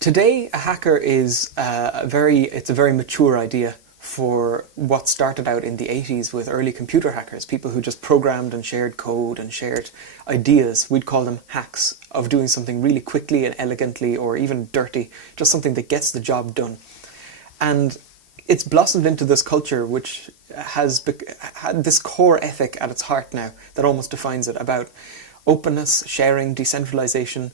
Today, a hacker is it's a very mature idea for what started out in the 80s with early computer hackers, people who just programmed and shared code and shared ideas. We'd call them hacks, of doing something really quickly and elegantly, or even dirty, just something that gets the job done. And it's blossomed into this culture which has had this core ethic at its heart now that almost defines it, about openness, sharing, decentralization,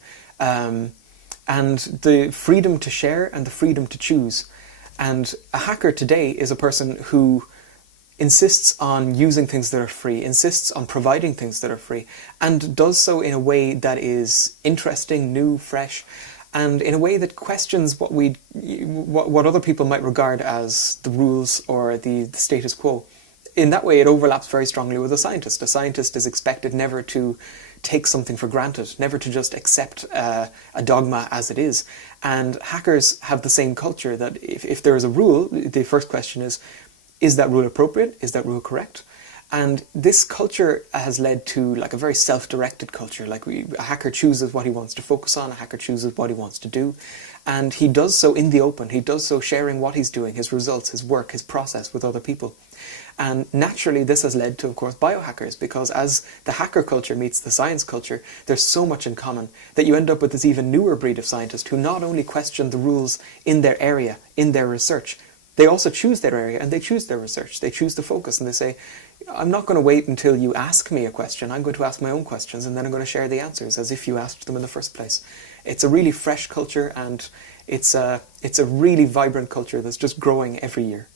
and the freedom to share and the freedom to choose. And a hacker today is a person who insists on using things that are free, insists on providing things that are free, and does so in a way that is interesting, new, fresh, and in a way that questions what other people might regard as the rules or the status quo. In that way, it overlaps very strongly with a scientist. A scientist is expected never to take something for granted, never to just accept a dogma as it is. And hackers have the same culture, that if there is a rule, the first question is that rule appropriate? Is that rule correct? And this culture has led to like a very self-directed culture. Like a hacker chooses what he wants to focus on, a hacker chooses what he wants to do, and he does so in the open. He does so sharing what he's doing, his results, his work, his process with other people. And naturally this has led to, of course, biohackers, because as the hacker culture meets the science culture, there's so much in common that you end up with this even newer breed of scientists who not only question the rules in their area, in their research, they also choose their area and they choose their research. They choose the focus and they say, I'm not going to wait until you ask me a question. I'm going to ask my own questions and then I'm going to share the answers as if you asked them in the first place. It's a really fresh culture, and it's a really vibrant culture that's just growing every year.